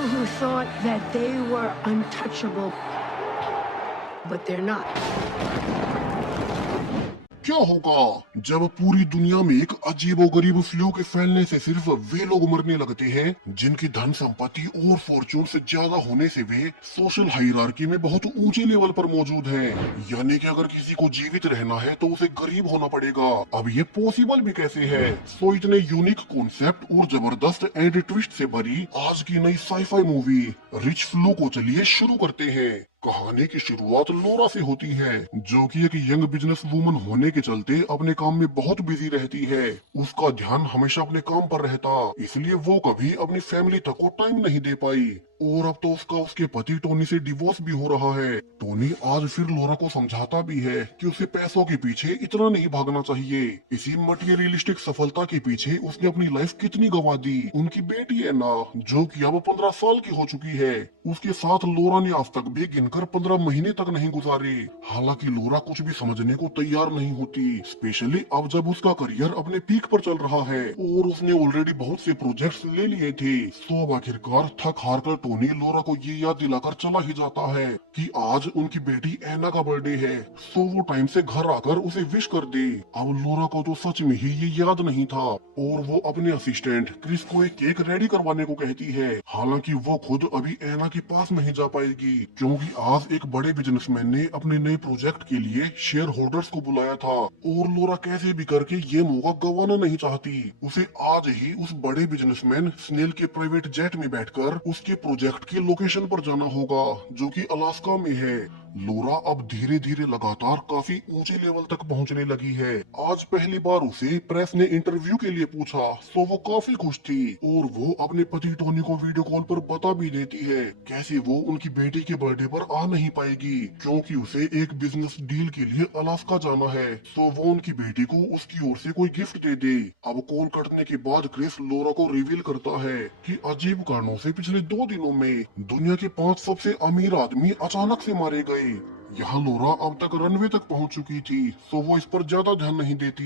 people who thought that they were untouchable, but they're not. क्या होगा जब पूरी दुनिया में एक अजीबोगरीब फ्लू के फैलने से सिर्फ वे लोग मरने लगते हैं जिनकी धन संपत्ति और फॉर्चून से ज्यादा होने से वे सोशल हायरार्की में बहुत ऊंचे लेवल पर मौजूद हैं। यानी कि अगर किसी को जीवित रहना है तो उसे गरीब होना पड़ेगा। अब ये पॉसिबल भी कैसे है? सो इतने यूनिक कॉन्सेप्ट और जबरदस्त एंड ट्विस्ट से भरी आज की नई साईफाई मूवी रिच फ्लू को चलिए शुरू करते हैं। कहानी की शुरुआत लोरा से होती है, जो कि एक यंग बिजनेस वूमन होने के चलते अपने काम में बहुत बिजी रहती है। उसका ध्यान हमेशा अपने काम पर रहता, इसलिए वो कभी अपनी फैमिली तक को टाइम नहीं दे पाई। और अब तो उसका उसके पति टोनी से डिवोर्स भी हो रहा है। टोनी आज फिर लोरा को समझाता भी है कि उसे पैसों के पीछे इतना नहीं भागना चाहिए। इसी मटेरियलिस्टिक सफलता के पीछे उसने अपनी लाइफ कितनी गंवा दी। उनकी बेटी है ना, जो कि अब 15 साल की हो चुकी है, उसके साथ लोरा ने आज तक भी गिनकर 15 महीने तक नहीं गुजारे। हालांकि लोरा कुछ भी समझने को तैयार नहीं होती, स्पेशली अब जब उसका करियर अपने पीक पर चल रहा है और उसने ऑलरेडी बहुत से प्रोजेक्ट्स ले लिए थे। सो अब आखिरकार थक हार कर टोनी लोरा को ये याद दिलाकर चला ही जाता है कि आज उनकी बेटी एना का बर्थडे है, सो वो टाइम से घर आकर उसे विश कर दे। अब लोरा को तो सच में ही ये याद नहीं था और वो अपने असिस्टेंट क्रिस को एक केक रेडी करवाने को कहती है। हालांकि वो खुद अभी एना के पास नहीं जा पाएगी, क्योंकि आज एक बड़े बिजनेसमैन ने अपने नए प्रोजेक्ट के लिए शेयर होल्डर्स को बुलाया था और लोरा कैसे भी करके ये मौका गंवाना नहीं चाहती। उसे आज ही उस बड़े बिजनेसमैन स्नेल के प्राइवेट जेट में बैठकर उसके प्रोजेक्ट की लोकेशन पर जाना होगा, जो कि अलास्का में है। लोरा अब धीरे धीरे लगातार काफी ऊंचे लेवल तक पहुंचने लगी है। आज पहली बार उसे प्रेस ने इंटरव्यू के लिए पूछा, तो वो काफी खुश थी और वो अपने पति टोनी को वीडियो कॉल पर बता भी देती है कैसे वो उनकी बेटी के बर्थडे पर आ नहीं पाएगी, क्योंकि उसे एक बिजनेस डील के लिए अलास्का जाना है। तो वो उनकी बेटी को उसकी ओर से कोई गिफ्ट दे दे। अब कॉल कटने के बाद क्रिस लोरा को रिवील करता है कि अजीब कारणों से पिछले 2 दिनों में दुनिया के 5 सबसे अमीर आदमी अचानक से मारे गए। यहाँ लोरा अब तक रनवे तक पहुंच चुकी थी, तो वो इस पर ज्यादा ध्यान नहीं देती,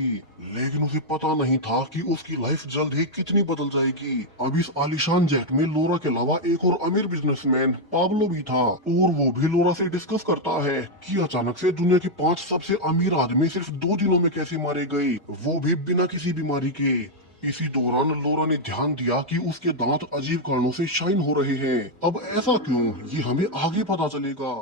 लेकिन उसे पता नहीं था कि उसकी लाइफ जल्द ही कितनी बदल जाएगी। अब इस आलीशान जेट में लोरा के अलावा एक और अमीर बिजनेसमैन पाब्लो भी था और वो भी लोरा से डिस्कस करता है कि अचानक से दुनिया के 5 सबसे अमीर आदमी सिर्फ 2 दिनों में कैसे मारे गए, वो भी बिना किसी बीमारी के। इसी दौरान लोरा ने ध्यान दिया कि उसके दांत अजीब कारणों से शाइन हो रहे हैं। अब ऐसा क्यों, ये हमें आगे पता चलेगा।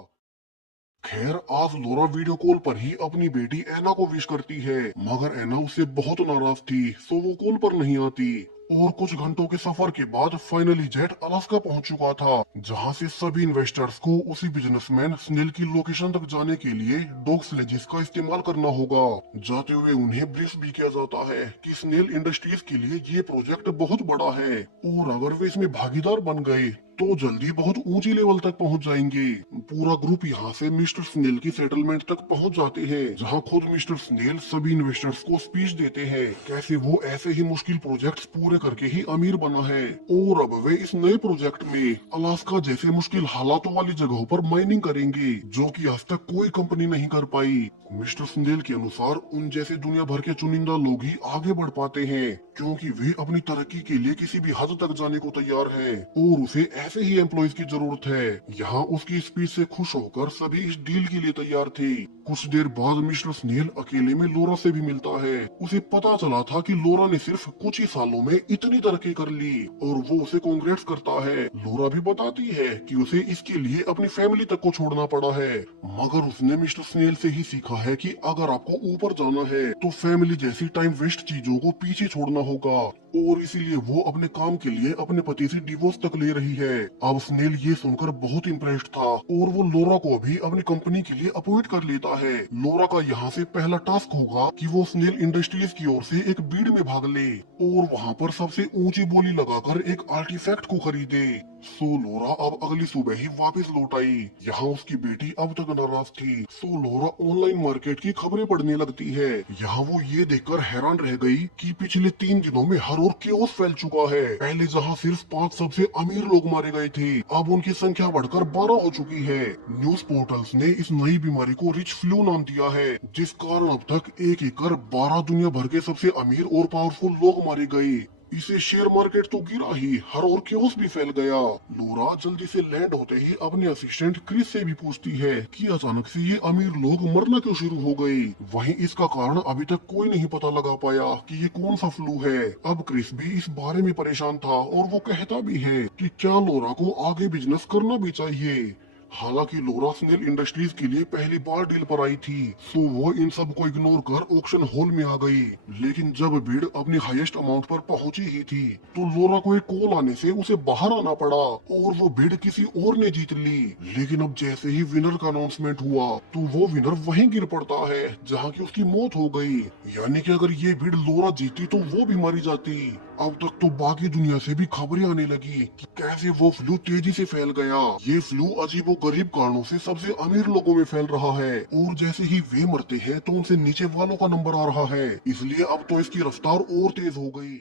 खैर आज लोरा वीडियो कॉल पर ही अपनी बेटी एना को विश करती है, मगर एना उससे बहुत नाराज थी, सो वो कॉल पर नहीं आती। और कुछ घंटों के सफर के बाद फाइनली जेट अलास्का पहुंच चुका था, जहां से सभी इन्वेस्टर्स को उसी बिजनेसमैन स्नेल की लोकेशन तक जाने के लिए डॉग स्लेजेस का इस्तेमाल करना होगा। जाते हुए उन्हें ब्रीफ भी किया जाता है कि स्नेल इंडस्ट्रीज के लिए ये प्रोजेक्ट बहुत बड़ा है और अगर वे इसमें भागीदार बन गए तो जल्दी बहुत ऊंची लेवल तक पहुंच जाएंगे। पूरा ग्रुप यहाँ से मिस्टर स्नेल की सेटलमेंट तक पहुंच जाते हैं, जहाँ खुद मिस्टर स्नेल सभी इन्वेस्टर्स को स्पीच देते हैं कैसे वो ऐसे ही मुश्किल प्रोजेक्ट्स पूरे करके ही अमीर बना है और अब वे इस नए प्रोजेक्ट में अलास्का जैसे मुश्किल हालातों वाली जगहों पर माइनिंग करेंगे, जो कि आज तक कोई कंपनी नहीं कर पाई। मिस्टर स्नेल के अनुसार उन जैसे दुनिया भर के चुनिंदा लोग ही आगे बढ़ पाते हैं, क्योंकि वे अपनी तरक्की के लिए किसी भी हद तक जाने को तैयार हैं और उसे ऐसे ही एम्प्लॉइज की जरूरत है। यहाँ उसकी स्पीच से खुश होकर सभी इस डील के लिए तैयार थे। कुछ देर बाद मिस्टर स्नेल अकेले में लोरा से भी मिलता है। उसे पता चला था कि लोरा ने सिर्फ कुछ ही सालों में इतनी तरक्की कर ली और वो उसे कांग्रेट्स करता है। लोरा भी बताती है कि उसे इसके लिए अपनी फैमिली तक को छोड़ना पड़ा है, मगर उसने मिस्टर स्नेल से ही सीखा है कि अगर आपको ऊपर जाना है तो फैमिली जैसी टाइम वेस्ट चीजों को पीछे छोड़ना होगा, और इसीलिए वो अपने काम के लिए अपने पति से डिवोर्स तक ले रही है। अब स्नेल ये सुनकर बहुत इम्प्रेस्ड था और वो लोरा को भी अपनी कंपनी के लिए अपॉइंट कर लेता है। लोरा का यहाँ से पहला टास्क होगा कि वो स्नेल इंडस्ट्रीज की ओर से एक बीड में भाग ले और वहाँ पर सबसे ऊंची बोली लगाकर एक आर्टिफैक्ट को खरीदे। सो लोरा अब अगली सुबह ही वापस लौट आई। यहाँ उसकी बेटी अब तक नाराज थी। सो लोरा ऑनलाइन मार्केट की खबरें पढ़ने लगती है। यहाँ वो ये देखकर हैरान रह गई कि पिछले 3 दिनों में हर ओर केओस फैल चुका है। पहले जहाँ सिर्फ 5 सबसे अमीर लोग मारे गए थे, अब उनकी संख्या बढ़कर 12 हो चुकी है। न्यूज पोर्टल्स ने इस नई बीमारी को रिच फ्लू नाम दिया है, जिस कारण अब तक एक एक कर 12 दुनिया भर के सबसे अमीर और पावरफुल लोग मारे गए। इसे शेयर मार्केट तो गिरा ही, हर और क्योस भी फैल गया। लोरा जल्दी से लैंड होते ही अपने असिस्टेंट क्रिस से भी पूछती है कि अचानक से ये अमीर लोग मरना क्यों शुरू हो गए। वहीं इसका कारण अभी तक कोई नहीं पता लगा पाया कि ये कौन सा फ्लू है। अब क्रिस भी इस बारे में परेशान था और वो कहता भी है कि क्या लोरा को आगे बिजनेस करना भी चाहिए। हालांकि लोरा स्नेल इंडस्ट्रीज के लिए पहली बार डील पर आई थी, तो वो इन सब को इग्नोर कर ऑक्शन हॉल में आ गई। लेकिन जब बिड अपनी हाईएस्ट अमाउंट पर पहुंची ही थी, तो लोरा को एक कॉल आने से उसे बाहर आना पड़ा और वो बिड किसी और ने जीत ली। लेकिन अब जैसे ही विनर का अनाउंसमेंट हुआ, तो वो विनर वहीं गिर पड़ता है जहाँ की उसकी मौत हो गई। यानी कि अगर ये बिड लोरा जीती तो वो भी मारी जाती। अब तक तो बाकी दुनिया से भी खबरें आने लगी कि कैसे वो फ्लू तेजी से फैल गया। ये फ्लू अजीबो गरीब कारणों से सबसे अमीर लोगों में फैल रहा है और जैसे ही वे मरते हैं तो उनसे नीचे वालों का नंबर आ रहा है, इसलिए अब तो इसकी रफ्तार और तेज हो गई।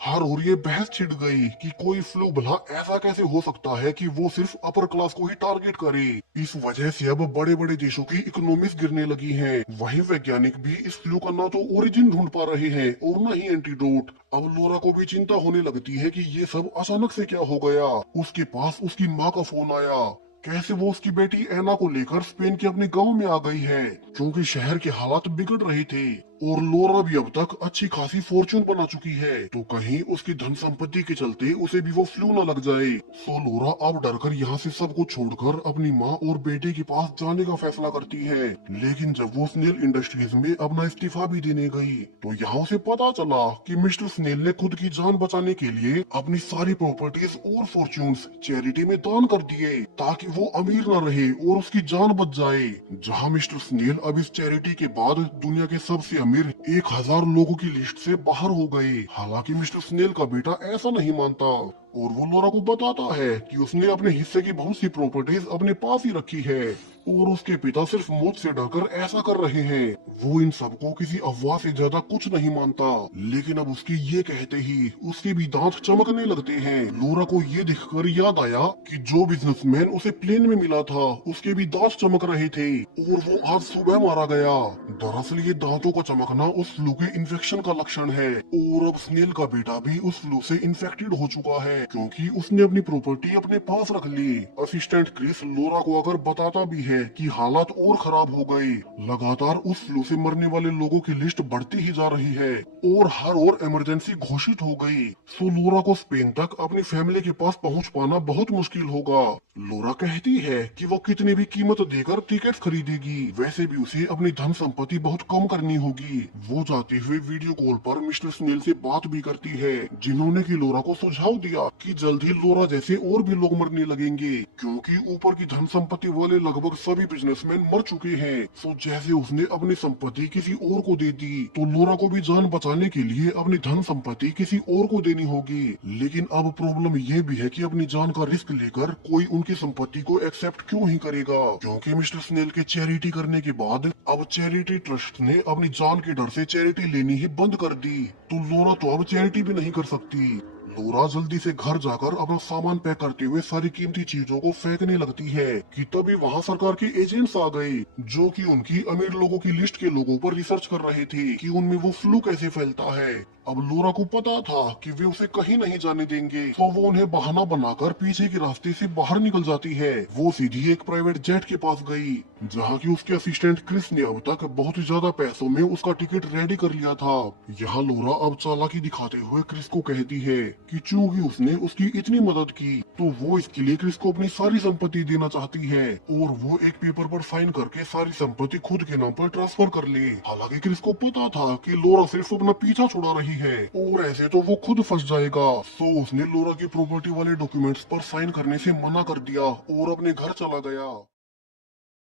हर और ये बहस छिड़ गई कि कोई फ्लू भला ऐसा कैसे हो सकता है कि वो सिर्फ अपर क्लास को ही टारगेट करे। इस वजह से अब बड़े बड़े देशों की इकोनॉमीज गिरने लगी हैं। वहीं वैज्ञानिक भी इस फ्लू का ना तो ओरिजिन ढूंढ पा रहे हैं और ना ही एंटीडोट। अब लोरा को भी चिंता होने लगती है कि ये सब अचानक से क्या हो गया। उसके पास उसकी माँ का फोन आया, कैसे वो उसकी बेटी ऐना को लेकर स्पेन के अपने गांव में आ गई है, क्योंकि शहर के हालात बिगड़ रहे थे और लोरा भी अब तक अच्छी खासी फॉर्चून बना चुकी है, तो कहीं उसकी धन संपत्ति के चलते उसे भी वो फ्लू न लग जाए। सो लोरा अब डरकर यहाँ से सब कुछ छोड़कर अपनी माँ और बेटे के पास जाने का फैसला करती है। लेकिन जब वो स्नेल इंडस्ट्रीज में अपना इस्तीफा भी देने गई, तो यहाँ उसे पता चला कि मिस्टर स्नेल ने खुद की जान बचाने के लिए अपनी सारी प्रॉपर्टीज और फॉर्च्यून्स चैरिटी में दान कर दिए, ताकि वो अमीर न रहे और उसकी जान बच जाए। जहाँ मिस्टर स्नेल अब इस चैरिटी के बाद दुनिया के सबसे अमीर 1000 लोगों की लिस्ट से बाहर हो गए। हालांकि मिस्टर स्नेल का बेटा ऐसा नहीं मानता और वो लोरा को बताता है कि उसने अपने हिस्से की बहुत सी प्रॉपर्टीज अपने पास ही रखी है और उसके पिता सिर्फ मौत से डरकर ऐसा कर रहे हैं। वो इन सबको किसी अफवाह से ज्यादा कुछ नहीं मानता। लेकिन अब उसके ये कहते ही उसके भी दांत चमकने लगते हैं। लोरा को ये दिखकर याद आया कि जो बिजनेसमैन उसे प्लेन में मिला था, उसके भी दांत चमक रहे थे और वो आज सुबह मारा गया। दरअसल ये दांतों का चमकना उस फ्लू के इन्फेक्शन का लक्षण है और अब स्नेल का बेटा भी उस फ्लू से इन्फेक्टेड हो चुका है, क्योंकि उसने अपनी प्रॉपर्टी अपने पास रख ली। असिस्टेंट क्रिस लोरा को अगर बताता भी है कि हालात और खराब हो गए। लगातार उस फ्लू से मरने वाले लोगों की लिस्ट बढ़ती ही जा रही है और हर और इमरजेंसी घोषित हो गई। सो लोरा को स्पेन तक अपनी फैमिली के पास पहुंच पाना बहुत मुश्किल होगा। लोरा कहती है कि वो कितनी भी कीमत देकर टिकट खरीदेगी, वैसे भी उसे अपनी धन संपत्ति बहुत कम करनी होगी। वो जाते हुए वीडियो कॉल पर मिस्टर स्नेल से बात भी करती है, जिन्होंने की लोरा को सुझाव दिया कि जल्द ही लोरा जैसे और भी लोग मरने लगेंगे, क्योंकि ऊपर की धन संपत्ति वाले लगभग सभी बिजनेसमैन मर चुके हैं। सो जैसे उसने अपनी संपत्ति किसी और को दे दी, तो लोरा को भी जान बचाने के लिए अपनी धन संपत्ति किसी और को देनी होगी। लेकिन अब प्रॉब्लम ये भी है कि अपनी जान का रिस्क लेकर कोई उनकी संपत्ति को एक्सेप्ट क्यों ही करेगा, क्योंकि मिस्टर स्नेल के चैरिटी करने के बाद अब चैरिटी ट्रस्ट ने अपनी जान के डर से चैरिटी लेनी ही बंद कर दी। तो लोरा तो अब चैरिटी भी नहीं कर सकती। लोरा जल्दी से घर जाकर अपना सामान पैक करते हुए सारी कीमती चीजों को फेंकने लगती है कि तभी वहाँ सरकार के एजेंट्स आ गए, जो कि उनकी अमीर लोगों की लिस्ट के लोगों पर रिसर्च कर रहे थे कि उनमें वो फ्लू कैसे फैलता है। अब लोरा को पता था कि वे उसे कहीं नहीं जाने देंगे, तो वो उन्हें बहाना बनाकर पीछे के रास्ते से बाहर निकल जाती है। वो सीधी एक प्राइवेट जेट के पास गई, जहाँ की उसके असिस्टेंट क्रिस ने अब तक बहुत ज्यादा पैसों में उसका टिकट रेडी कर लिया था। यहाँ लोरा अब चालाकी दिखाते हुए क्रिस को कहती है कि चूंकि उसने उसकी इतनी मदद की, तो वो इसके लिए क्रिस को अपनी सारी संपत्ति देना चाहती है और वो एक पेपर पर साइन करके सारी संपत्ति खुद के नाम पर ट्रांसफर कर ले। हालांकि क्रिस को पता था कि लोरा सिर्फ अपना पीछा छुड़ा रही है और ऐसे तो वो खुद फंस जाएगा। सो उसने लोरा की प्रॉपर्टी वाले डॉक्यूमेंट्स पर साइन करने से मना कर दिया और अपने घर चला गया।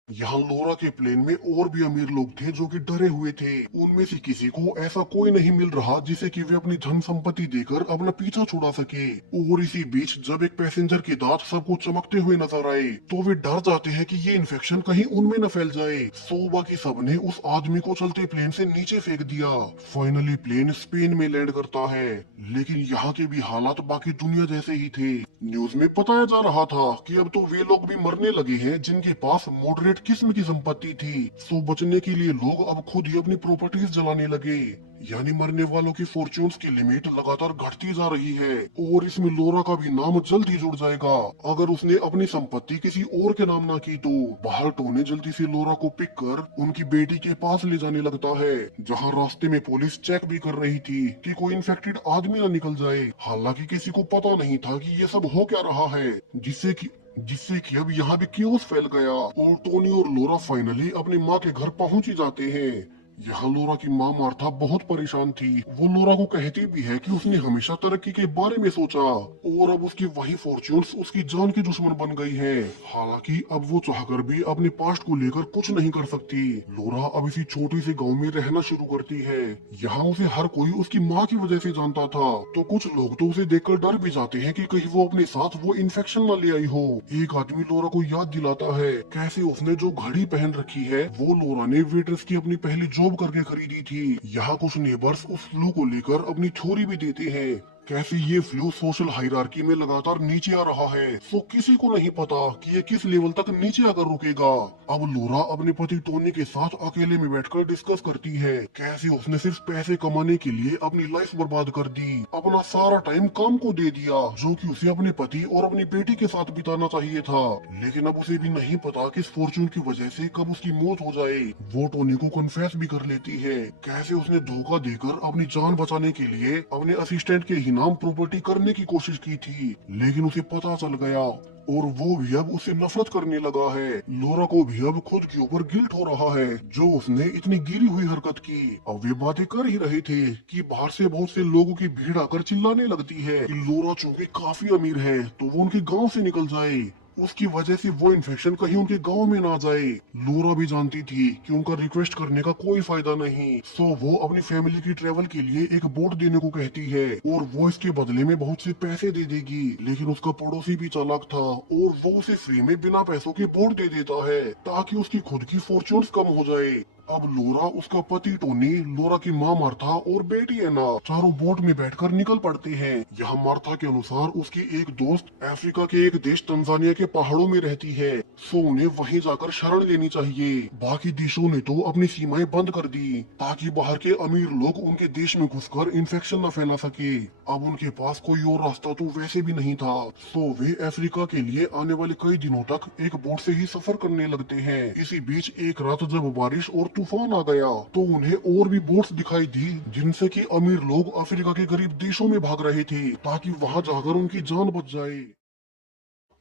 यहाँ लोरा के प्लेन में और भी अमीर लोग थे जो कि डरे हुए थे। उनमें से किसी को ऐसा कोई नहीं मिल रहा जिसे कि वे अपनी धन संपत्ति देकर अपना पीछा छुड़ा सके। और इसी बीच जब एक पैसेंजर के दांत सबको चमकते हुए नजर आए, तो वे डर जाते हैं कि ये इन्फेक्शन कहीं उनमें न फैल जाए। सो बाकी सबने उस आदमी को चलते प्लेन से नीचे फेंक दिया। फाइनली प्लेन स्पेन में लैंड करता है, लेकिन यहाँ के भी हालात बाकी दुनिया जैसे ही थे। न्यूज में बताया जा रहा था कि अब तो वे लोग भी मरने लगे हैं जिनके पास मॉडरेट सीक्रेट किस्म की संपत्ति थी। सो बचने के लिए लोग अब खुद ही अपनी प्रॉपर्टीज जलाने लगे। यानी मरने वालों की फॉर्च्यून्स की लिमिट लगातार घटती जा रही है और इसमें लोरा का भी नाम जल्द ही जुड़ जाएगा। अगर उसने अपनी संपत्ति किसी और के नाम ना की तो बाहर टोनी जल्दी से लोरा को पिक कर उनकी बेटी के पास ले जाने लगता है, जहां रास्ते में पुलिस चेक भी कर रही थी कि कोई इन्फेक्टेड आदमी ना निकल जाए। हालांकि किसी को पता नहीं था कि ये सब हो क्या रहा है, जिससे कि अब यहाँ भी क्योस फैल गया और टोनी और लोरा फाइनली अपनी माँ के घर पहुंच ही जाते हैं। यहाँ लोरा की माँ मार्था बहुत परेशान थी। वो लोरा को कहती भी है कि उसने हमेशा तरक्की के बारे में सोचा और अब उसकी वही फॉर्च्यून्स उसकी जान की दुश्मन बन गई है। हालांकि अब वो चाहकर भी अपने पास्ट को लेकर कुछ नहीं कर सकती। लोरा अब इसी छोटे से गांव में रहना शुरू करती है। यहाँ उसे हर कोई उसकी माँ की वजह से जानता था, तो कुछ लोग तो उसे देखकर डर भी जाते हैं कि कहीं वो अपने साथ वो इन्फेक्शन न ले आई हो। एक आदमी लोरा को याद दिलाता है कैसे उसने जो घड़ी पहन रखी है वो लोरा ने वेटर्स की अपनी पहली जॉब करके खरीदी थी। यहाँ कुछ नेबर्स उस फ्लू को लेकर अपनी थ्योरी भी देते हैं, कैसे ये फ्लू सोशल हायरार्की में लगातार नीचे आ रहा है। सो किसी को नहीं पता कि ये किस लेवल तक नीचे आकर रुकेगा। अब लोरा अपने पति टोनी के साथ अकेले में बैठकर डिस्कस करती है कैसे उसने सिर्फ पैसे कमाने के लिए अपनी लाइफ बर्बाद कर दी, अपना सारा टाइम काम को दे दिया जो कि उसे अपने पति और अपनी बेटी के साथ बिताना चाहिए था। लेकिन अब उसे भी नहीं पता कि इस फॉर्चून की वजह से कब उसकी मौत हो जाए। वो टोनी को कन्फेस भी कर लेती है कैसे उसने धोखा देकर अपनी जान बचाने के लिए अपने असिस्टेंट के नाम प्रॉपर्टी करने की कोशिश की थी, लेकिन उसे पता चल गया और वो भी अब उससे नफरत करने लगा है। लोरा को भी अब खुद के ऊपर गिल्ट हो रहा है जो उसने इतनी गिरी हुई हरकत की। अब वे बातें कर ही रहे थे कि बाहर से बहुत से लोगों की भीड़ आकर चिल्लाने लगती है कि लोरा चूंकि काफी अमीर है तो वो उनके गांव से निकल जाए, उसकी वजह से वो इन्फेक्शन कहीं उनके गांव में ना जाए। लोरा भी जानती थी कि उनका रिक्वेस्ट करने का कोई फायदा नहीं, सो वो अपनी फैमिली की ट्रेवल के लिए एक बोट देने को कहती है और वो इसके बदले में बहुत से पैसे दे देगी। लेकिन उसका पड़ोसी भी चालाक था और वो उसे फ्री में बिना पैसों के बोट दे देता है ताकि उसकी खुद की फॉर्च्यून्स कम हो जाए। अब लोरा, उसका पति टोनी, लोरा की माँ मार्था और बेटी एना चारों बोट में बैठकर निकल पड़ते हैं। यहाँ मार्था के अनुसार उसकी एक दोस्त अफ्रीका के एक देश तंजानिया के पहाड़ों में रहती है, सो उन्हें वहीं जाकर शरण लेनी चाहिए। बाकी देशों ने तो अपनी सीमाएं बंद कर दी ताकि बाहर के अमीर लोग उनके देश में घुसकर इन्फेक्शन न फैला सके। अब उनके पास कोई और रास्ता तो वैसे भी नहीं था, सो वे अफ्रीका के लिए आने वाले कई दिनों तक एक बोट से ही सफर करने लगते हैं। इसी बीच एक रात जब बारिश और तूफान आ गया तो उन्हें और भी बोट्स दिखाई दी जिनसे कि अमीर लोग अफ्रीका के गरीब देशों में भाग रहे थे ताकि वहां जाकर उनकी जान बच जाए।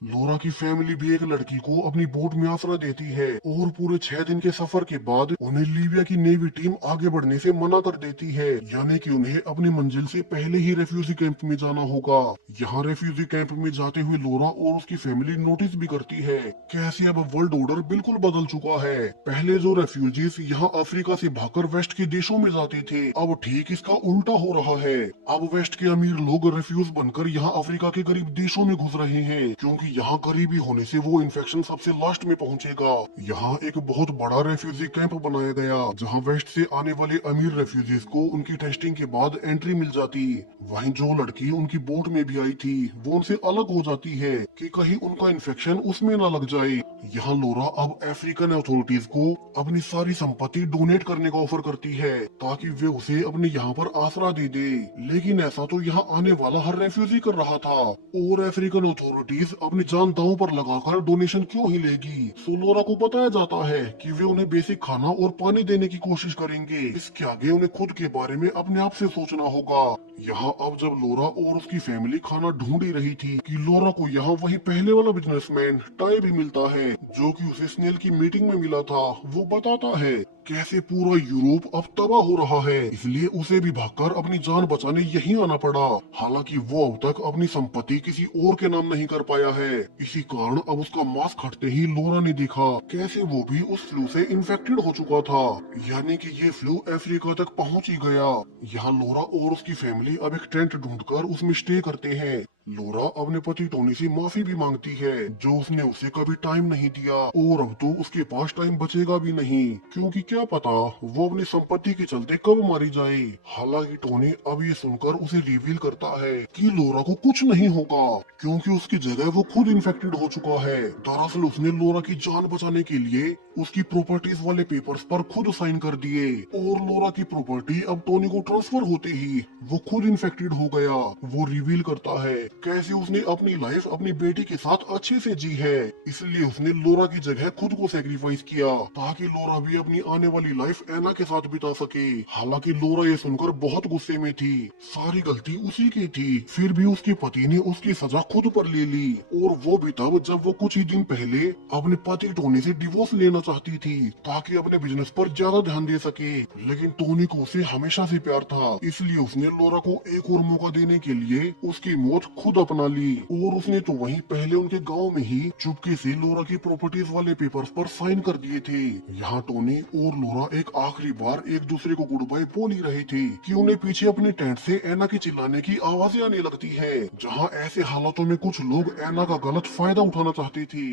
लोरा की फैमिली भी एक लड़की को अपनी बोट में आसरा देती है और पूरे 6 दिन के सफर के बाद उन्हें लीबिया की नेवी टीम आगे बढ़ने से मना कर देती है, यानी कि उन्हें अपनी मंजिल से पहले ही रेफ्यूजी कैंप में जाना होगा। यहाँ रेफ्यूजी कैंप में जाते हुए लोरा और उसकी फैमिली नोटिस भी करती है कैसे अब वर्ल्ड ऑर्डर बिल्कुल बदल चुका है। पहले जो रेफ्यूजीज यहाँ अफ्रीका से भागकर वेस्ट के देशों में जाते थे, अब ठीक इसका उल्टा हो रहा है। अब वेस्ट के अमीर लोग रेफ्यूज बनकर यहाँ अफ्रीका के गरीब देशों में घुस रहे हैं क्योंकि यहाँ गरीबी होने से वो इन्फेक्शन सबसे लास्ट में पहुँचेगा। यहाँ एक बहुत बड़ा रेफ्यूजी कैंप बनाया गया जहाँ वेस्ट से आने वाले अमीर रेफ्यूजीज को उनकी टेस्टिंग के बाद एंट्री मिल जाती। वहीं जो लड़की उनकी बोट में भी आई थी वो उनसे अलग हो जाती है कि कहीं उनका इन्फेक्शन उसमें न लग जाए। यहाँ लोरा अब अफ्रीकन अथॉरिटीज को अपनी सारी संपत्ति डोनेट करने का ऑफर करती है ताकि वे उसे अपने यहाँ पर आसरा दे दे, लेकिन ऐसा तो यहाँ आने वाला हर रेफ्यूजी कर रहा था और अफ्रीकन अथॉरिटीज अपनी जान दांव पर लगाकर डोनेशन क्यों ही लेगी। सो लोरा को बताया जाता है कि वे उन्हें बेसिक खाना और पानी देने की कोशिश करेंगे, इसके आगे उन्हें खुद के बारे में अपने आप से सोचना होगा। यहाँ अब जब लोरा और उसकी फैमिली खाना ढूंढ ही रही थी कि लोरा को यहाँ वही पहले वाला बिजनेसमैन टाई भी मिलता है जो कि उसे स्नेल की मीटिंग में मिला था। वो बताता है कैसे पूरा यूरोप अब तबाह हो रहा है, इसलिए उसे भी भागकर अपनी जान बचाने यहीं आना पड़ा। हालांकि वो अब तक अपनी संपत्ति किसी और के नाम नहीं कर पाया है, इसी कारण अब उसका मास्क हटते ही लोरा ने देखा कैसे वो भी उस फ्लू से इन्फेक्टेड हो चुका था, यानी कि ये फ्लू अफ्रीका तक पहुंच ही गया। यहाँ लोरा और उसकी फैमिली अब एक टेंट ढूंढकर उसमें स्टे करते हैं, लोरा अपने पति टोनी से माफी भी मांगती है जो उसने उसे कभी टाइम नहीं दिया, और अब तो उसके पास टाइम बचेगा भी नहीं, क्योंकि क्या पता वो अपनी संपत्ति के चलते कब मारी जाए। हालांकि टोनी अब ये सुनकर उसे रिवील करता है कि लोरा को कुछ नहीं होगा, क्योंकि उसकी जगह वो खुद इन्फेक्टेड हो चुका है। दरअसल उसने लोरा की जान बचाने के लिए उसकी प्रॉपर्टीज वाले पेपर्स पर खुद साइन कर दिए, और लोरा की प्रॉपर्टी अब टोनी को ट्रांसफर होते ही वो खुद इन्फेक्टेड हो गया। वो रिवील करता है कैसे उसने अपनी लाइफ अपनी बेटी के साथ अच्छे से जी है, इसलिए उसने लोरा की जगह खुद को सेक्रीफाइस किया ताकि लोरा भी अपनी आने वाली लाइफ एना के साथ बिता सके। हालांकि लोरा ये सुनकर बहुत गुस्से में थी, सारी गलती उसी की थी, फिर भी उसके पति ने उसकी सजा खुद पर ले ली, और वो भी तब जब वो कुछ ही दिन पहले अपने पति टोनी से डिवोर्स लेना चाहती थी ताकि अपने बिजनेस पर ज्यादा ध्यान दे सके। लेकिन टोनी को उसे हमेशा से प्यार था, इसलिए उसने लोरा को एक और मौका देने के लिए उसकी मौत खुद अपना ली, और उसने तो वहीं पहले उनके गांव में ही चुपके से लोरा की प्रॉपर्टीज वाले पेपर्स पर साइन कर दिए थे। यहाँ टोनी और लोरा एक आखिरी बार एक दूसरे को गुड बाय बोल ही रहे थे कि उन्हें पीछे अपने टेंट से एना के चिल्लाने की आवाजें आने लगती है, जहाँ ऐसे हालातों में कुछ लोग एना का गलत फायदा उठाना चाहते थे।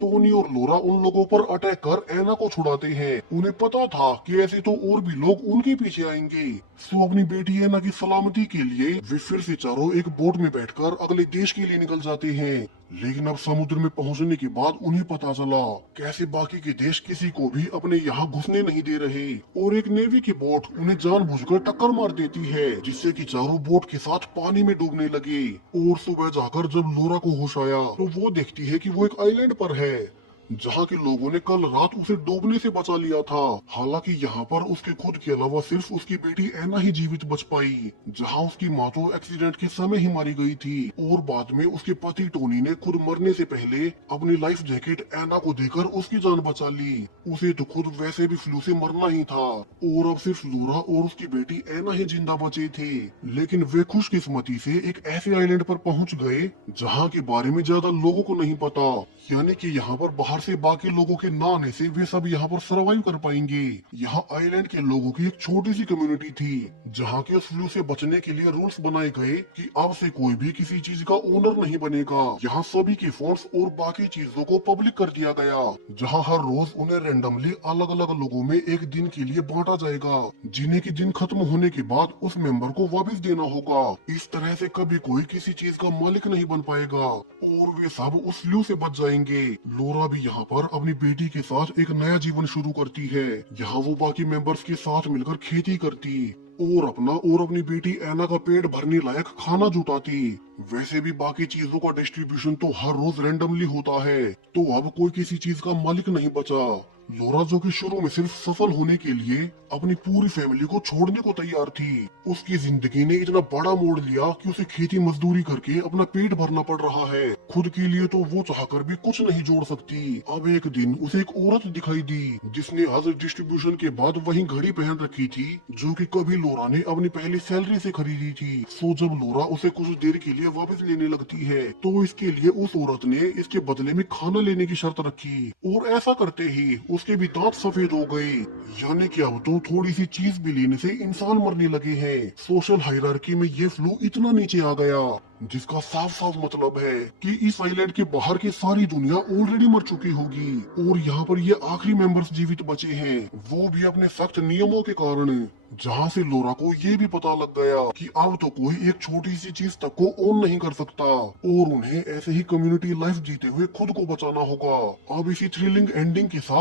टोनी और लोरा उन लोगों पर अटैक कर एना को छुड़ाते हैं। उन्हें पता था कि ऐसे तो और भी लोग उनके पीछे आएंगे, सो अपनी बेटी एना की सलामती के लिए वे फिर से चारों एक बोट में बैठकर अगले देश के लिए निकल जाते हैं। लेकिन अब समुद्र में पहुंचने के बाद उन्हें पता चला कैसे बाकी के देश किसी को भी अपने यहाँ घुसने नहीं दे रहे, और एक नेवी की बोट उन्हें जानबूझकर टक्कर मार देती है, जिससे कि चारों बोट के साथ पानी में डूबने लगे। और सुबह जाकर जब लोरा को होश आया तो वो देखती है कि वो एक आइलैंड पर है जहाँ के लोगों ने कल रात उसे डूबने से बचा लिया था। हालांकि यहाँ पर उसके खुद के अलावा सिर्फ उसकी बेटी एना ही जीवित बच पाई, जहाँ उसकी माँ तो एक्सीडेंट के समय ही मारी गई थी, और बाद में उसके पति टोनी ने खुद मरने से पहले अपनी लाइफ जैकेट एना को देकर उसकी जान बचा ली। उसे तो खुद वैसे भी फ्लू से मरना ही था, और अब सिर्फ लोरा और उसकी बेटी एना ही जिंदा बचे थे। लेकिन वे खुशकिस्मती से एक ऐसे आइलैंड पर पहुँच गए जहाँ के बारे में ज्यादा लोगों को नहीं पता, यानी कि यहाँ पर बाहर से बाकी लोगों के ना आने से वे सब यहाँ पर सरवाइव कर पाएंगे। यहाँ आइलैंड के लोगों की एक छोटी सी कम्युनिटी थी जहाँ के फ्लू से बचने के लिए रूल्स बनाए गए कि अब से कोई भी किसी चीज का ओनर नहीं बनेगा। यहाँ सभी के फोन्स और बाकी चीजों को पब्लिक कर दिया गया, जहाँ हर रोज उन्हें रेंडमली अलग अलग लोगों में एक दिन के लिए बांटा जाएगा, जिन्हें की दिन खत्म होने के बाद उस मेंबर को वापस देना होगा। इस तरह से कभी कोई किसी चीज का मालिक नहीं बन पाएगा, और वे सब उस फ्लू से बच जाएंगे। लोरा भी यहाँ पर अपनी बेटी के साथ एक नया जीवन शुरू करती है। यहाँ वो बाकी मेंबर्स के साथ मिलकर खेती करती और अपनी बेटी एना का पेट भरने लायक खाना जुटाती। वैसे भी बाकी चीजों का डिस्ट्रीब्यूशन तो हर रोज रैंडमली होता है, तो अब कोई किसी चीज का मालिक नहीं बचा। लोरा जो कि शुरू में सिर्फ सफल होने के लिए अपनी पूरी फैमिली को छोड़ने को तैयार थी, उसकी जिंदगी ने इतना बड़ा मोड़ लिया कि उसे खेती मजदूरी करके अपना पेट भरना पड़ रहा है। खुद के लिए तो वो चाहकर भी कुछ नहीं जोड़ सकती। अब एक दिन उसे एक औरत दिखाई दी जिसने आज डिस्ट्रीब्यूशन के बाद वही घड़ी पहन रखी थी जो कि कभी लोरा ने अपनी पहली सैलरी से खरीदी थी। सो जब लोरा उसे कुछ देर के लिए वापस लेने लगती है तो इसके लिए उस औरत ने इसके बदले में खाना लेने की शर्त रखी, और ऐसा करते ही उसके भी दांत सफेद हो गए। यानी कि अब तो थोड़ी सी चीज भी लेने से इंसान मरने लगे हैं। सोशल हायरार्की में ये फ्लू इतना नीचे आ गया जिसका साफ साफ मतलब है कि इस आइलैंड के बाहर की सारी दुनिया ऑलरेडी मर चुकी होगी, और यहाँ पर ये आखिरी मेंबर्स जीवित बचे हैं, वो भी अपने सख्त नियमों के कारण। जहाँ से लोरा को ये भी पता लग गया कि अब तो कोई एक छोटी सी चीज तक को ओन नहीं कर सकता, और उन्हें ऐसे ही कम्युनिटी लाइफ जीते हुए खुद को बचाना होगा। अब इसी थ्रिलिंग एंडिंग के साथ